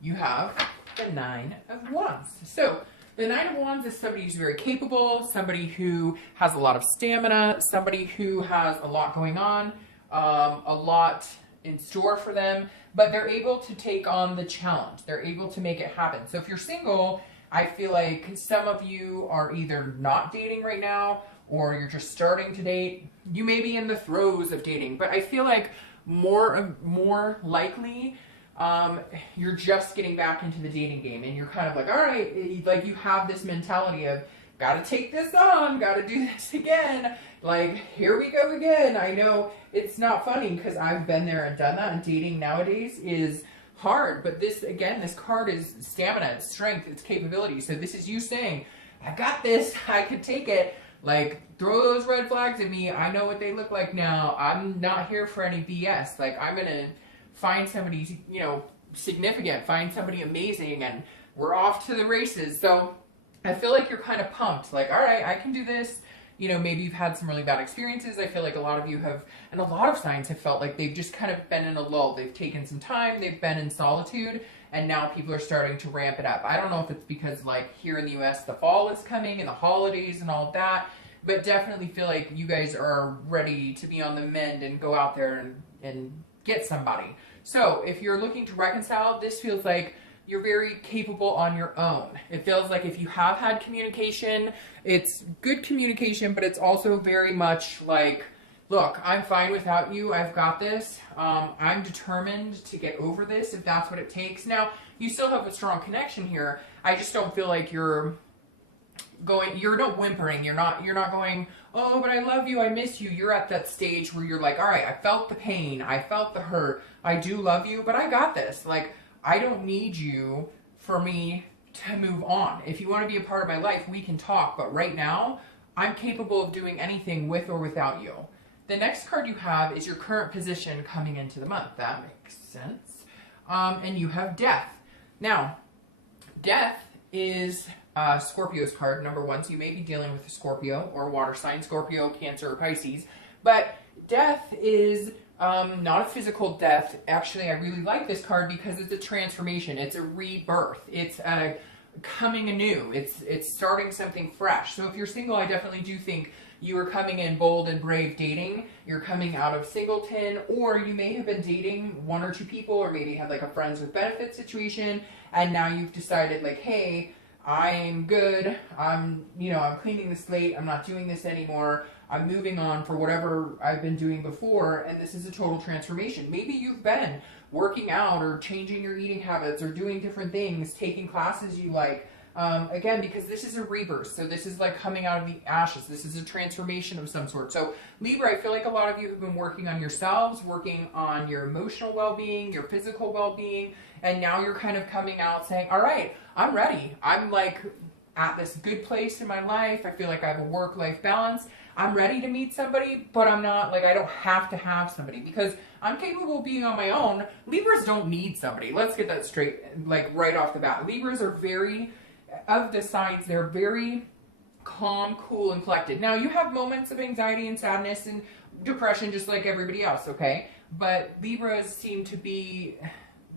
You have the Nine of Wands. So the Nine of Wands is somebody who's very capable, somebody who has a lot of stamina, somebody who has a lot going on, a lot in store for them, but they're able to take on the challenge. They're able to make it happen. So if you're single, I feel like some of you are either not dating right now or you're just starting to date. You may be in the throes of dating, but I feel like more likely you're just getting back into the dating game and you're kind of like, all right, like you have this mentality of gotta take this on, gotta do this again. Like, here we go again. I know it's not funny because I've been there and done that, and dating nowadays is hard. But this, again, this card is stamina, it's strength, it's capability. So this is you saying, I got this, I could take it. Like, throw those red flags at me. I know what they look like now. I'm not here for any BS. Like, I'm going to find somebody, you know, significant, find somebody amazing, and we're off to the races. So I feel like you're kind of pumped. Like, all right, I can do this. You know, maybe you've had some really bad experiences. I feel like a lot of you have, and a lot of signs have felt like they've just kind of been in a lull. They've taken some time, they've been in solitude, and now people are starting to ramp it up. I don't know if it's because, like, here in the US, the fall is coming and the holidays and all of that, but definitely feel like you guys are ready to be on the mend and go out there and get somebody. So if you're looking to reconcile, this feels like you're very capable on your own. It feels like if you have had communication, it's good communication, but it's also very much like, look, I'm fine without you. I've got this. I'm determined to get over this if that's what it takes. Now, you still have a strong connection here. I just don't feel like you're not whimpering. You're not going, oh, but I love you, I miss you. You're at that stage where you're like, all right, I felt the pain, I felt the hurt, I do love you, but I got this. Like, I don't need you for me to move on. If you want to be a part of my life, we can talk, but right now, I'm capable of doing anything with or without you. The next card you have is your current position coming into the month. That makes sense. And you have Death. Now, Death is Scorpio's card, number one, so you may be dealing with a Scorpio or water sign, Scorpio, Cancer, or Pisces. But Death is not a physical death. Actually, I really like this card because it's a transformation. It's a rebirth. It's a coming anew. It's starting something fresh. So if you're single, I definitely do think you are coming in bold and brave dating. You're coming out of singleton, or you may have been dating one or two people, or maybe had like a friends with benefits situation, and now you've decided like, hey, I'm good. I'm cleaning the slate. I'm not doing this anymore. I'm moving on for whatever I've been doing before, and this is a total transformation. Maybe you've been working out or changing your eating habits or doing different things, taking classes you like. Again, because this is a rebirth, so this is like coming out of the ashes. This is a transformation of some sort. So Libra, I feel like a lot of you have been working on yourselves, working on your emotional well-being, your physical well-being, and now you're kind of coming out saying, all right, I'm ready. I'm like at this good place in my life. I feel like I have a work-life balance. I'm ready to meet somebody, but I'm not, like, I don't have to have somebody because I'm capable of being on my own. Libras don't need somebody. Let's get that straight, like, right off the bat. Libras are very, of the signs, they're very calm, cool, and collected. Now, you have moments of anxiety and sadness and depression just like everybody else, okay? But Libras seem to be,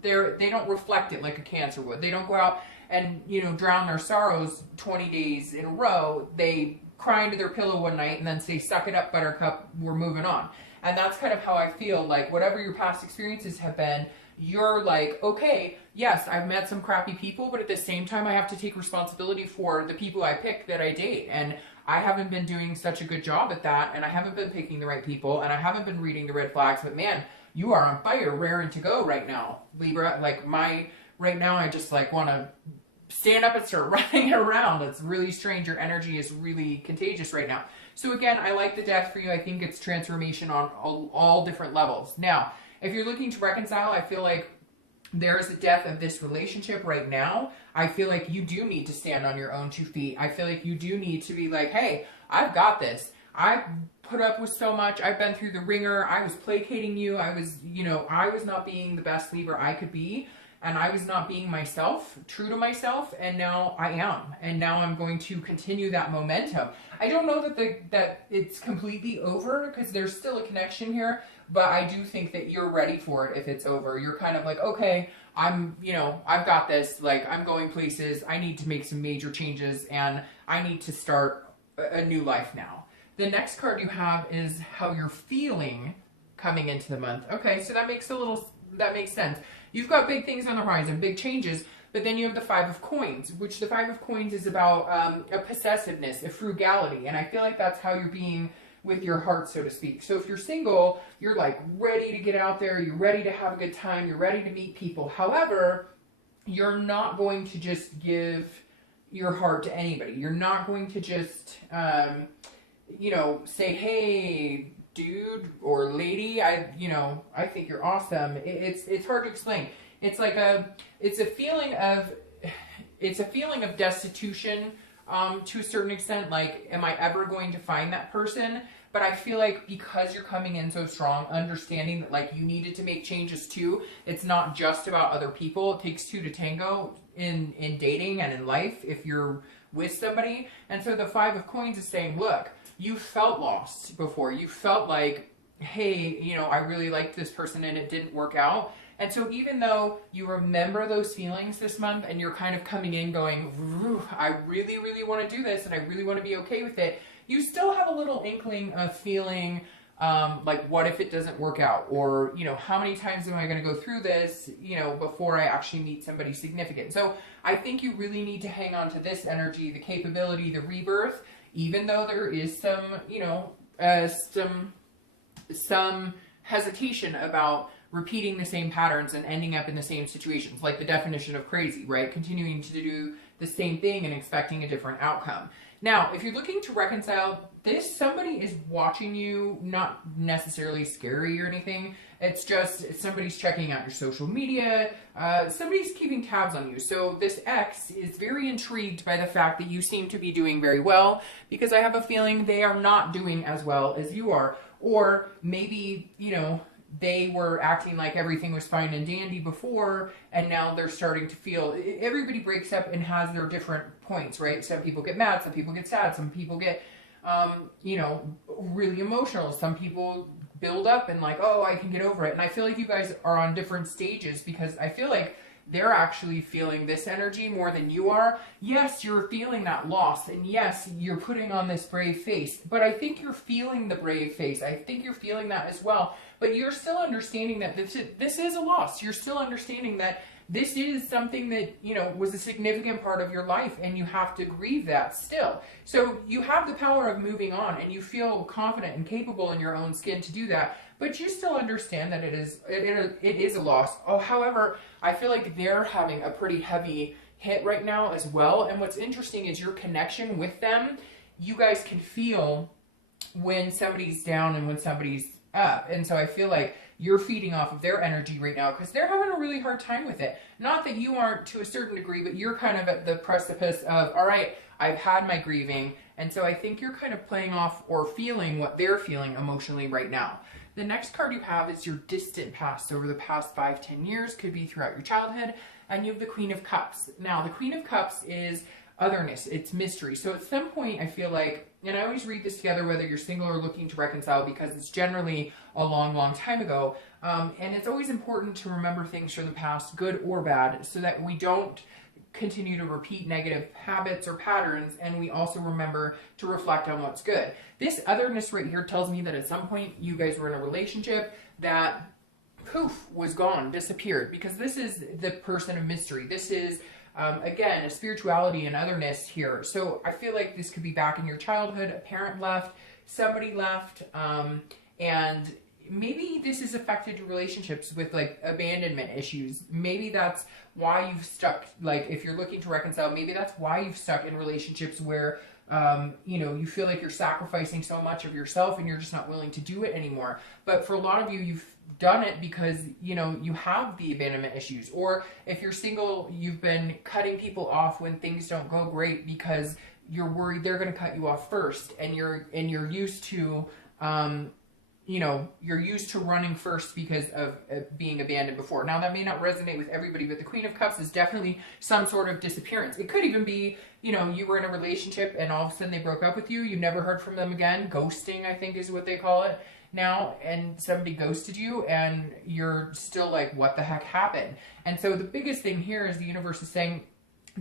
they don't reflect it like a Cancer would. They don't go out and, drown their sorrows 20 days in a row. They cry into their pillow one night and then say, suck it up, buttercup, we're moving on. And that's kind of how I feel, like whatever your past experiences have been, you're like, okay, yes, I've met some crappy people, but at the same time, I have to take responsibility for the people I pick that I date. And I haven't been doing such a good job at that, and I haven't been picking the right people, and I haven't been reading the red flags, but man, you are on fire, raring to go right now, Libra. Like right now, I just like want to stand up and start running around. It's really strange. Your energy is really contagious right now. So again, I like the Death for you. I think it's transformation on all different levels. Now, if you're looking to reconcile, I feel like there is a death of this relationship right now. I feel like you do need to stand on your own 2 feet. I feel like you do need to be like, hey, I've got this. I've put up with so much. I've been through the ringer. I was placating you. I was not being the best Libra I could be. And I was not being myself, true to myself, and now I am. And now I'm going to continue that momentum. I don't know that it's completely over, because there's still a connection here, but I do think that you're ready for it if it's over. You're kind of like, okay, I'm, I've got this, like, I'm going places, I need to make some major changes, and I need to start a new life now. The next card you have is how you're feeling coming into the month. Okay, so that makes sense. You've got big things on the horizon, big changes, but then you have the Five of Coins, which the Five of Coins is about a possessiveness, a frugality, and I feel like that's how you're being with your heart, so to speak. So if you're single, you're like ready to get out there, you're ready to have a good time, you're ready to meet people. However, you're not going to just give your heart to anybody. You're not going to just, say, hey, dude or lady, I think you're awesome. It's hard to explain. It's like it's a feeling of destitution, to a certain extent. Like, am I ever going to find that person? But I feel like because you're coming in so strong, understanding that like you needed to make changes too. It's not just about other people. It takes two to tango in dating and in life if you're with somebody. And so the Five of Coins is saying, look, you felt lost before. You felt like, hey, I really liked this person and it didn't work out. And so even though you remember those feelings this month and you're kind of coming in going, I really, really want to do this and I really want to be okay with it, you still have a little inkling of feeling like, what if it doesn't work out? Or, how many times am I going to go through this, before I actually meet somebody significant? So I think you really need to hang on to this energy, the capability, the rebirth, even though there is some hesitation about repeating the same patterns and ending up in the same situations, like the definition of crazy, right? Continuing to do the same thing and expecting a different outcome. Now, if you're looking to reconcile this, somebody is watching you, not necessarily scary or anything. It's just somebody's checking out your social media. Somebody's keeping tabs on you. So this ex is very intrigued by the fact that you seem to be doing very well, because I have a feeling they are not doing as well as you are. Or maybe, they were acting like everything was fine and dandy before, and now they're starting to feel, everybody breaks up and has their different points, right? Some people get mad, some people get sad, some people get, really emotional. Some people build up and like, oh, I can get over it. And I feel like you guys are on different stages, because I feel like they're actually feeling this energy more than you are. Yes, you're feeling that loss, and yes, you're putting on this brave face, but I think you're feeling the brave face. I think you're feeling that as well, but you're still understanding that this is a loss. You're still understanding that this is something that, was a significant part of your life, and you have to grieve that still. So you have the power of moving on, and you feel confident and capable in your own skin to do that, but you still understand that it is a loss. Oh, however, I feel like they're having a pretty heavy hit right now as well. And what's interesting is your connection with them. You guys can feel when somebody's down and when somebody's up. And so I feel like you're feeding off of their energy right now, because they're having a really hard time with it. Not that you aren't to a certain degree, but you're kind of at the precipice of, all right, I've had my grieving. And so I think you're kind of playing off or feeling what they're feeling emotionally right now. The next card you have is your distant past. Over the past 5-10 years, could be throughout your childhood. And you have the Queen of Cups. Now, the Queen of Cups is otherness. It's mystery. So at some point, I feel like, and I always read this together, whether you're single or looking to reconcile, because it's generally a long, long time ago. And it's always important to remember things from the past, good or bad, so that we don't continue to repeat negative habits or patterns, and we also remember to reflect on what's good. This otherness right here tells me that at some point you guys were in a relationship that poof was gone, disappeared, because this is the person of mystery. This is again, a spirituality and otherness here. So I feel like this could be back in your childhood. A parent left, somebody left, and maybe this has affected your relationships with like abandonment issues. Maybe that's why you've stuck, like if you're looking to reconcile, maybe that's why you've stuck in relationships where, you feel like you're sacrificing so much of yourself and you're just not willing to do it anymore. But for a lot of you, you've done it because, you have the abandonment issues. Or if you're single, you've been cutting people off when things don't go great because you're worried they're going to cut you off first, and you're used to, you're used to running first because of being abandoned before. Now, that may not resonate with everybody, but the Queen of Cups is definitely some sort of disappearance. It could even be, you were in a relationship and all of a sudden they broke up with you. You never heard from them again. Ghosting, I think, is what they call it. now and somebody ghosted you and you're still like, what the heck happened? And so the biggest thing here is the universe is saying,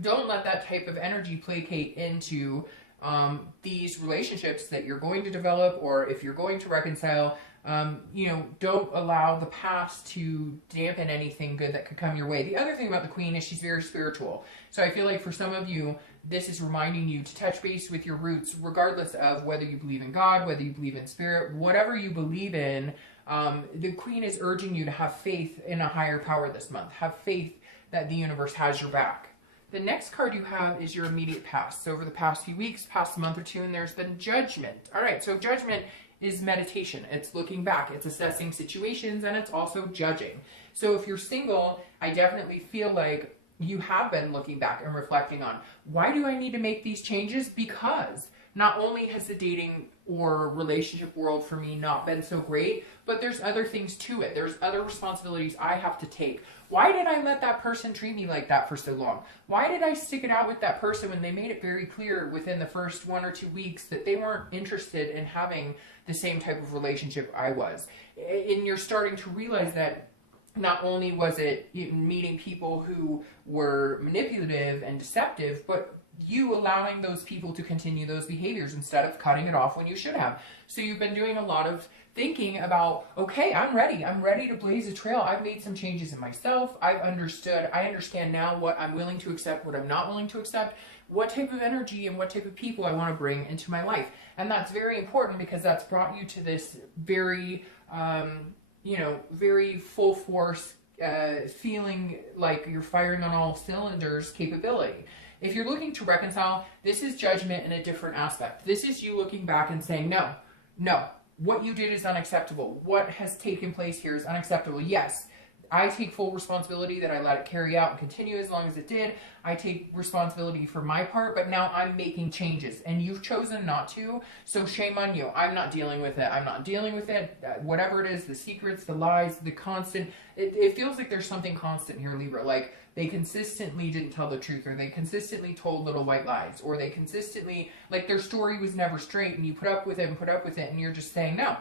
don't let that type of energy placate into these relationships that you're going to develop, or if you're going to reconcile. You know, don't allow the past to dampen anything good that could come your way. The other thing about the Queen is she's very spiritual. So I feel like for some of you, this is reminding you to touch base with your roots, regardless of whether you believe in God, whether you believe in spirit, whatever you believe in. The Queen is urging you to have faith in a higher power this month. Have faith that the universe has your back. The next card you have is your immediate past. So over the past few weeks, past month or two, and there's been Judgment. All right, so Judgment is meditation. It's looking back, it's assessing situations, and it's also judging. So if you're single, I definitely feel like you have been looking back and reflecting on, why do I need to make these changes? Because not only has the dating or relationship world for me not been so great, but there's other things to it. There's other responsibilities I have to take. Why did I let that person treat me like that for so long? Why did I stick it out with that person when they made it very clear within the first 1 or 2 weeks that they weren't interested in having the same type of relationship I was? And you're starting to realize that not only was it meeting people who were manipulative and deceptive, but you allowing those people to continue those behaviors instead of cutting it off when you should have. So you've been doing a lot of thinking about, okay, I'm ready to blaze a trail. I've made some changes in myself. I understand now what I'm willing to accept, what I'm not willing to accept, what type of energy and what type of people I want to bring into my life. And that's very important because that's brought you to this very, very full force, feeling like you're firing on all cylinders capability. If you're looking to reconcile, this is Judgment in a different aspect. This is you looking back and saying, no, what you did is unacceptable. What has taken place here is unacceptable. Yes, I take full responsibility that I let it carry out and continue as long as it did. I take responsibility for my part, but now I'm making changes and you've chosen not to. So shame on you. I'm not dealing with it. I'm not dealing with it. Whatever it is, the secrets, the lies, the constant, it feels like there's something constant here, Libra. Like they consistently didn't tell the truth, or they consistently told little white lies, or they consistently, like their story was never straight and you put up with it, and you're just saying, no,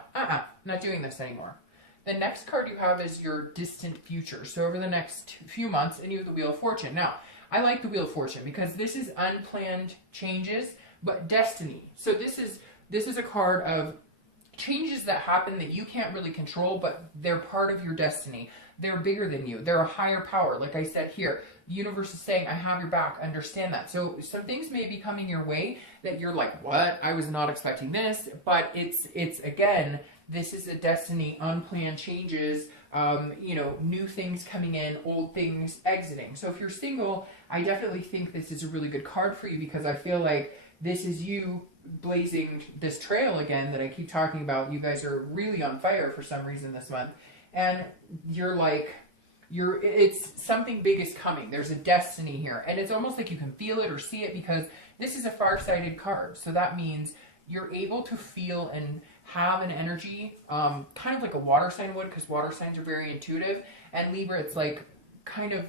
not doing this anymore. The next card you have is your distant future. So over the next few months, and you have the Wheel of Fortune. Now, I like the Wheel of Fortune because this is unplanned changes, but destiny. So this is a card of changes that happen that you can't really control, but they're part of your destiny. They're bigger than you. They're a higher power. Like I said here, the universe is saying, I have your back. Understand that. So some things may be coming your way that you're like, what? I was not expecting this. But it's again, this is a destiny, unplanned changes, new things coming in, old things exiting. So if you're single, I definitely think this is a really good card for you because I feel like this is you blazing this trail again that I keep talking about. You guys are really on fire for some reason this month. And it's something big is coming. There's a destiny here. And it's almost like you can feel it or see it because this is a far-sighted card. So that means you're able to feel and have an energy, kind of like a water sign would, because water signs are very intuitive. And Libra, it's like kind of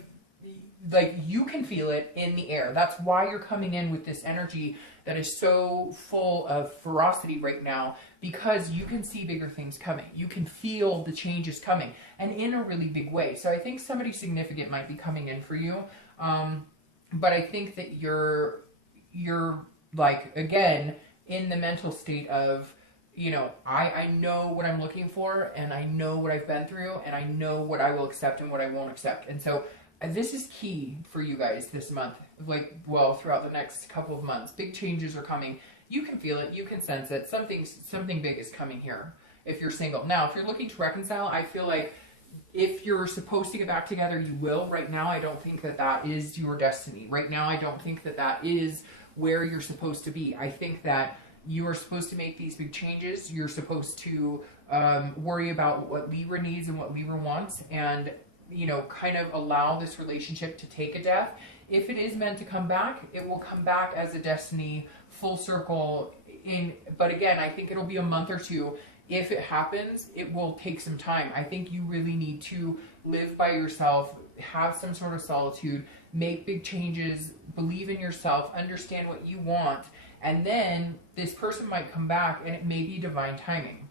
like you can feel it in the air. That's why you're coming in with this energy that is so full of ferocity right now, because you can see bigger things coming. You can feel the changes coming, and in a really big way. So I think somebody significant might be coming in for you. But I think that you're like, again, in the mental state of, I know what I'm looking for, and I know what I've been through, and I know what I will accept and what I won't accept. And so this is key for you guys this month, throughout the next couple of months. Big changes are coming. You can feel it. You can sense it. Something big is coming here if you're single. Now, if you're looking to reconcile, I feel like if you're supposed to get back together, you will. Right now, I don't think that is your destiny. Right now, I don't think that is where you're supposed to be. I think that you are supposed to make these big changes. You're supposed to worry about what Libra needs and what Libra wants, and kind of allow this relationship to take a death. If it is meant to come back, it will come back as a destiny, full circle. But again, I think it'll be a month or two. If it happens, it will take some time. I think you really need to live by yourself, have some sort of solitude, make big changes, believe in yourself, understand what you want, and then this person might come back and it may be divine timing.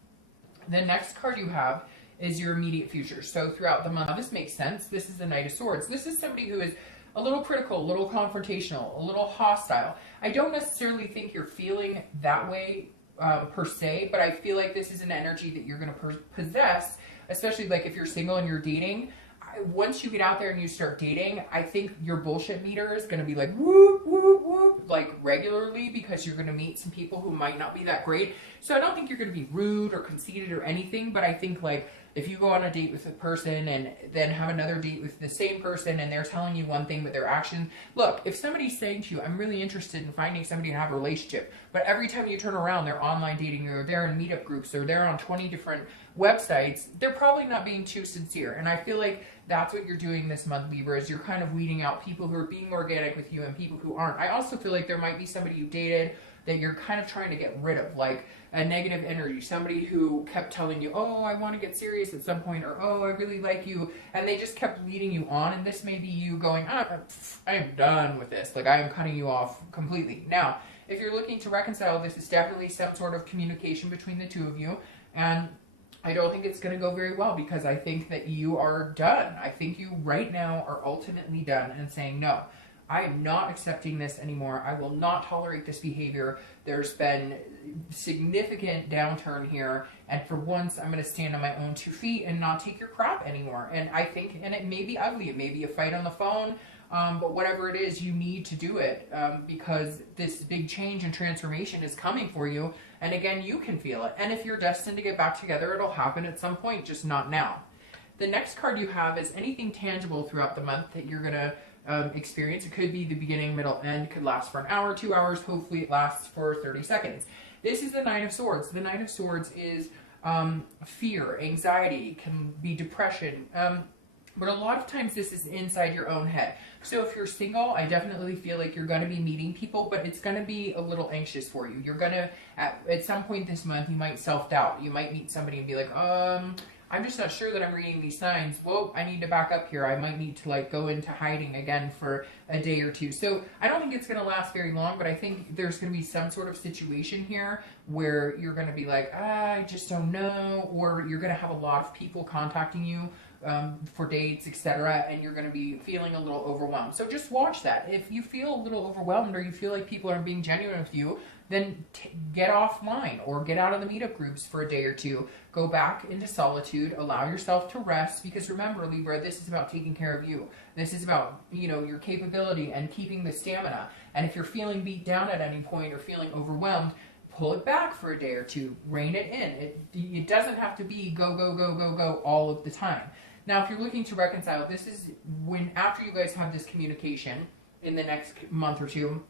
The next card you have is your immediate future. So throughout the month, now this makes sense. This is the Knight of Swords. This is somebody who is a little critical, a little confrontational, a little hostile. I don't necessarily think you're feeling that way per se, but I feel like this is an energy that you're going to possess, especially like if you're single and you're dating. Once you get out there and you start dating, I think your bullshit meter is going to be like whoop, whoop, whoop, like regularly, because you're going to meet some people who might not be that great. So I don't think you're going to be rude or conceited or anything, but I think like if you go on a date with a person and then have another date with the same person and they're telling you one thing but their action, look, if somebody's saying to you, I'm really interested in finding somebody to have a relationship, but every time you turn around, they're online dating or they're in meetup groups or they're on 20 different websites, they're probably not being too sincere. And I feel like that's what you're doing this month, Libra, is you're kind of weeding out people who are being organic with you and people who aren't. I also feel like there might be somebody you dated that you're kind of trying to get rid of, like a negative energy, somebody who kept telling you, oh, I want to get serious at some point, or oh, I really like you, and they just kept leading you on, and this may be you going, I am done with this, like I am cutting you off completely. Now, if you're looking to reconcile, this is definitely some sort of communication between the two of you, and I don't think it's going to go very well, because I think that you are done. I think you right now are ultimately done and saying, no, I am not accepting this anymore. I will not tolerate this behavior. There's been significant downturn here, and for once I'm going to stand on my own 2 feet and not take your crap anymore. And I think, and it may be ugly, it may be a fight on the phone, but whatever it is, you need to do it, because this big change and transformation is coming for you. And again, you can feel it. And if you're destined to get back together, it'll happen at some point, just not now. The next card you have is anything tangible throughout the month that you're going to experience. It could be the beginning, middle, end. It could last for an hour, 2 hours. Hopefully it lasts for 30 seconds. This is the Knight of Swords. The Knight of Swords is fear, anxiety, can be depression. But a lot of times this is inside your own head. So if you're single, I definitely feel like you're going to be meeting people, but it's going to be a little anxious for you. You're going to, at some point this month, you might self-doubt. You might meet somebody and be like, I'm just not sure that I'm reading these signs. Well, I need to back up here. I might need to like go into hiding again for a day or two. So I don't think it's going to last very long, but I think there's going to be some sort of situation here where you're going to be like, I just don't know, or you're going to have a lot of people contacting you for dates, etc., and you're going to be feeling a little overwhelmed. So just watch that. If you feel a little overwhelmed or you feel like people aren't being genuine with you, then get offline or get out of the meetup groups for a day or two. Go back into solitude, allow yourself to rest, because remember, Libra, this is about taking care of you. This is about, you know, your capability and keeping the stamina. And if you're feeling beat down at any point or feeling overwhelmed, pull it back for a day or two. Rein it in. It doesn't have to be go, go, go, go, go all of the time. Now, if you're looking to reconcile, this is when, after you guys have this communication in the next month or two,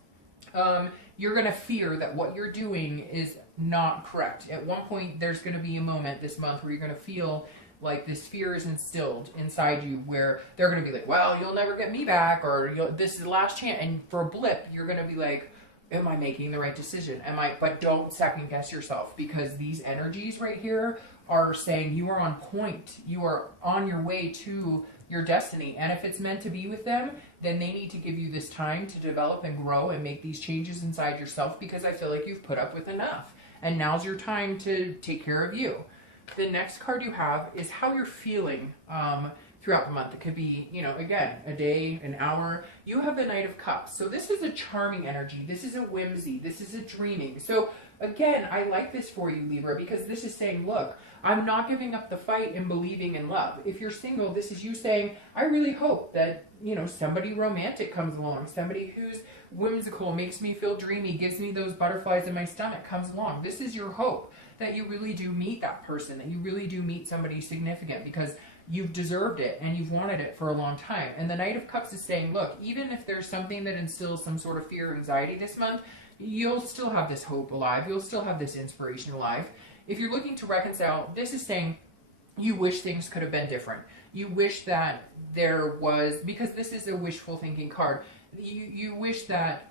you're going to fear that what you're doing is not correct. At one point, there's going to be a moment this month where you're going to feel like this fear is instilled inside you, where they're going to be like, well, you'll never get me back, or this is the last chance. And for a blip, you're going to be like, am I making the right decision? But don't second guess yourself, because these energies right here are saying you are on point. You are on your way to your destiny. And if it's meant to be with them, then they need to give you this time to develop and grow and make these changes inside yourself, because I feel like you've put up with enough. And now's your time to take care of you. The next card you have is how you're feeling throughout the month. It could be, you know, again, a day, an hour. You have the Knight of Cups. So this is a charming energy. This is a whimsy. This is a dreaming. So again, I like this for you, Libra, because this is saying, look, I'm not giving up the fight and believing in love. If you're single, this is you saying, I really hope that, you know, somebody romantic comes along, somebody who's whimsical, makes me feel dreamy, gives me those butterflies in my stomach, comes along. This is your hope, that you really do meet that person, that you really do meet somebody significant, because you've deserved it and you've wanted it for a long time. And the Knight of Cups is saying, look, even if there's something that instills some sort of fear or anxiety this month, you'll still have this hope alive. You'll still have this inspiration alive. If you're looking to reconcile, this is saying you wish things could have been different. You wish that there was, because this is a wishful thinking card, you wish that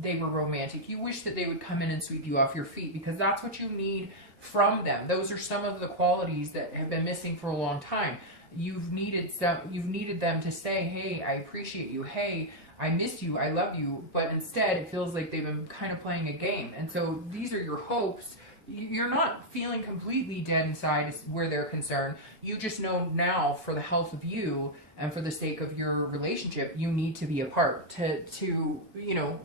they were romantic. You wish that they would come in and sweep you off your feet, because that's what you need from them. Those are some of the qualities that have been missing for a long time. You've needed them to say, hey, I appreciate you. Hey, I miss you. I love you. But instead, it feels like they've been kind of playing a game. And so these are your hopes you're not feeling completely dead inside where they're concerned. You just know now, for the health of you and for the sake of your relationship, you need to be apart. To you know,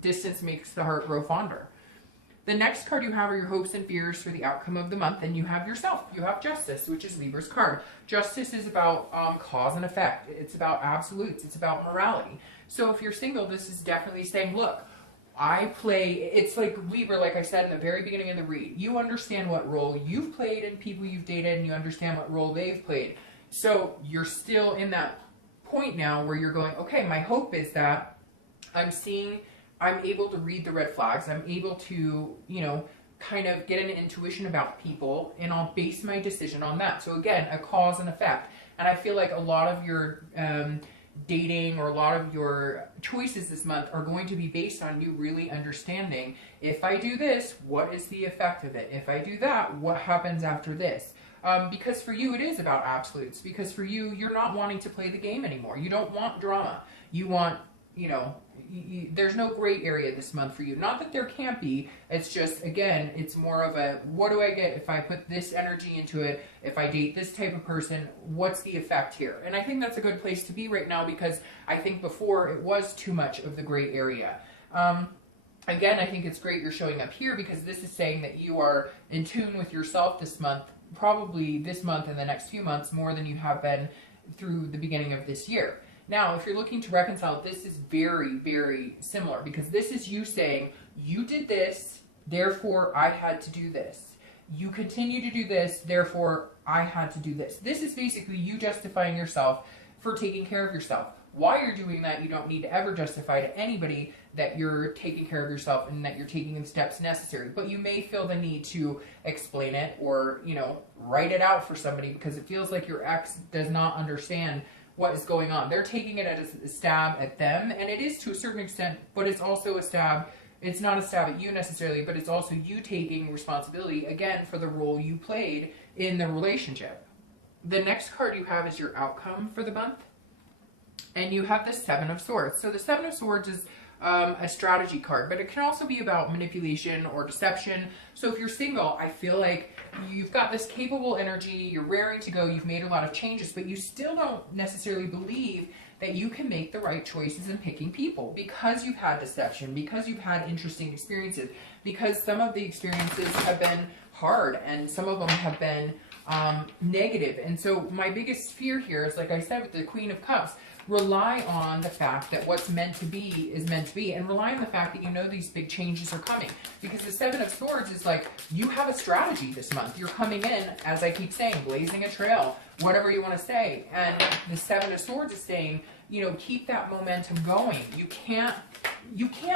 distance makes the heart grow fonder. The next card you have are your hopes and fears for the outcome of the month, and you have yourself. You have Justice, which is Libra's card. Justice is about cause and effect. It's about absolutes. It's about morality. So if you're single, this is definitely saying, look, it's like Libra, like I said in the very beginning of the read. You understand what role you've played in people you've dated, and you understand what role they've played. So you're still in that point now where you're going, okay, my hope is that I'm able to read the red flags. I'm able to, you know, kind of get an intuition about people, and I'll base my decision on that. So again, a cause and effect. And I feel like a lot of your dating or a lot of your choices this month are going to be based on you really understanding, if I do this, what is the effect of it? If I do that, what happens after this? Because for you, it is about absolutes. Because for you, you're not wanting to play the game anymore. You don't want drama. You want, you know, there's no gray area this month for you. Not that there can't be. It's just, again, it's more of a, what do I get if I put this energy into it? If I date this type of person, what's the effect here? And I think that's a good place to be right now, because I think before it was too much of the gray area. Again, I think it's great you're showing up here, because this is saying that you are in tune with yourself this month, probably this month and the next few months, more than you have been through the beginning of this year. Now, if you're looking to reconcile, this is very, very similar, because this is you saying, you did this, therefore I had to do this. You continue to do this, therefore I had to do this. This is basically you justifying yourself for taking care of yourself. Why you're doing that, you don't need to ever justify to anybody that you're taking care of yourself and that you're taking the steps necessary. But you may feel the need to explain it, or, you know, write it out for somebody, because it feels like your ex does not understand what is going on. They're taking it as a stab at them, and it is to a certain extent, but it's also a stab. It's not a stab at you necessarily, but it's also you taking responsibility, again, for the role you played in the relationship. The next card you have is your outcome for the month, and you have the Seven of Swords. So the Seven of Swords is a strategy card, but it can also be about manipulation or deception. So if you're single, I feel like you've got this capable energy, you're raring to go, you've made a lot of changes, but you still don't necessarily believe that you can make the right choices in picking people, because you've had deception, because you've had interesting experiences, because some of the experiences have been hard and some of them have been negative. And so my biggest fear here is, like I said, with the Queen of Cups, rely on the fact that what's meant to be is meant to be, and rely on the fact that you know these big changes are coming. Because the Seven of Swords is like, you have a strategy this month. You're coming in, as I keep saying, blazing a trail, whatever you want to say. And the Seven of Swords is saying, you know, keep that momentum going. You can't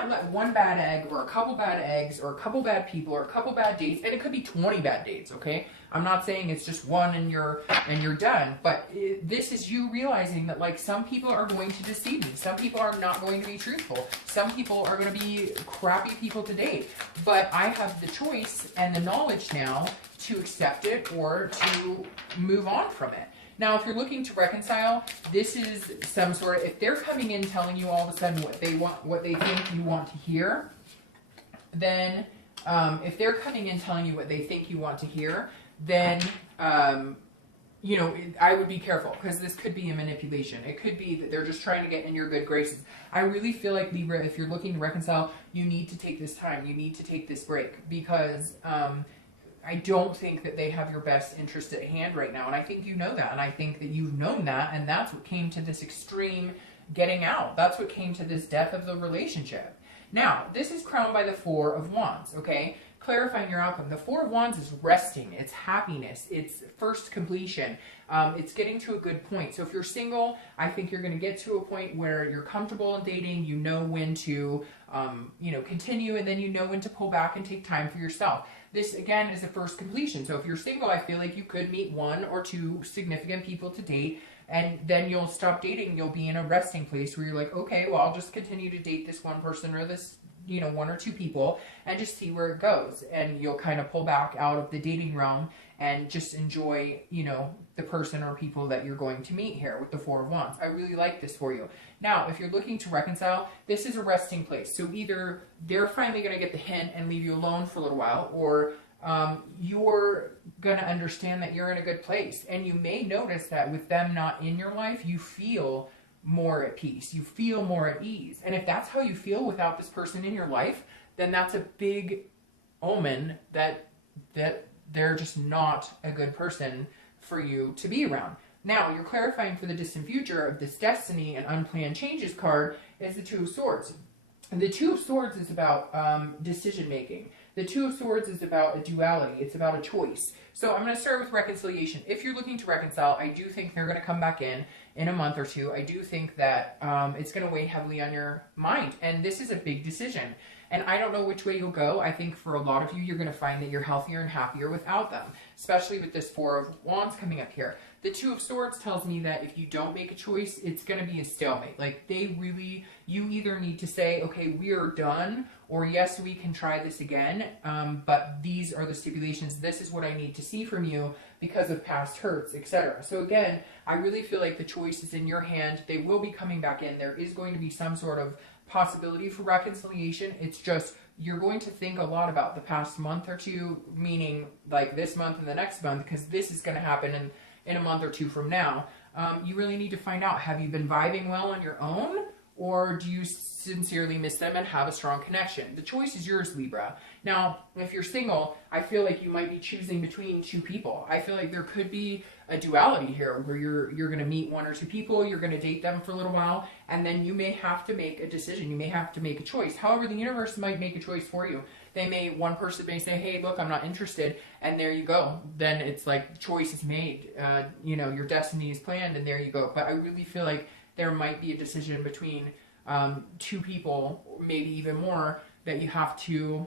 let one bad egg, or a couple bad eggs, or a couple bad people, or a couple bad dates, and it could be 20 bad dates, okay? I'm not saying it's just one and you're done, but this is you realizing that, like, some people are going to deceive you. Some people are not going to be truthful. Some people are going to be crappy people to date. But I have the choice and the knowledge now to accept it or to move on from it. Now, if you're looking to reconcile, this is some sort of, if they're coming in telling you all of a sudden what they want, what they think you want to hear, then if they're coming in telling you what they think you want to hear, then, you know, I would be careful, because this could be a manipulation. It could be that they're just trying to get in your good graces. I really feel like, Libra, if you're looking to reconcile, you need to take this time. You need to take this break, because I don't think that they have your best interest at hand right now. And I think you know that. And I think that you've known that. And that's what came to this extreme getting out. That's what came to this death of the relationship. Now, this is crowned by the Four of Wands, okay? Clarifying your outcome. The Four of Wands is resting. It's happiness. It's first completion. It's getting to a good point. So if you're single, I think you're going to get to a point where you're comfortable in dating. You know when to, you know, continue, and then you know when to pull back and take time for yourself. This, again, is a first completion. So if you're single, I feel like you could meet one or two significant people to date, and then you'll stop dating. You'll be in a resting place where you're like, okay, well, I'll just continue to date this one person or this, you know, one or two people, and just see where it goes. And you'll kind of pull back out of the dating realm and just enjoy, you know, the person or people that you're going to meet here with the Four of Wands. I really like this for you. Now, if you're looking to reconcile, this is a resting place. So either they're finally going to get the hint and leave you alone for a little while, or you're going to understand that you're in a good place. And you may notice that with them not in your life, you feel more at peace. You feel more at ease. And if that's how you feel without this person in your life, then that's a big omen that they're just not a good person for you to be around. Now, you're clarifying for the distant future of this destiny and unplanned changes card is the Two of Swords. And the Two of Swords is about decision making. The Two of Swords is about a duality. It's about a choice. So I'm going to start with reconciliation. If you're looking to reconcile, I do think they're going to come back in a month or two. I do think that it's going to weigh heavily on your mind. And this is a big decision. And I don't know which way you'll go. I think for a lot of you, you're going to find that you're healthier and happier without them, especially with this Four of Wands coming up here. The Two of Swords tells me that if you don't make a choice, it's going to be a stalemate. Like you either need to say, okay, we are done, or yes, we can try this again, but these are the stipulations. This is what I need to see from you because of past hurts, etc. So again, I really feel like the choice is in your hand. They will be coming back in. There is going to be some sort of possibility for reconciliation. It's just you're going to think a lot about the past month or two, meaning like this month and the next month, because this is going to happen in a month or two from now. You really need to find out, have you been vibing well on your own, or do you sincerely miss them and have a strong connection? The choice is yours, Libra. Now, if you're single, I feel like you might be choosing between two people. I feel like there could be a duality here where you're going to meet one or two people, you're going to date them for a little while, and then you may have to make a decision. You may have to make a choice. However, the universe might make a choice for you. One person may say, hey, look, I'm not interested, and there you go. Then it's like the choice is made. Your destiny is planned, and there you go. But I really feel like there might be a decision between two people, maybe even more, that you have to,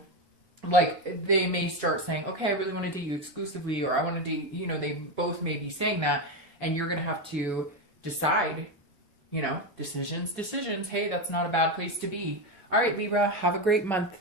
like, they may start saying, okay, I really want to date you exclusively, or I want to date, they both may be saying that, and you're going to have to decide, decisions. Hey, that's not a bad place to be. All right, Libra, have a great month.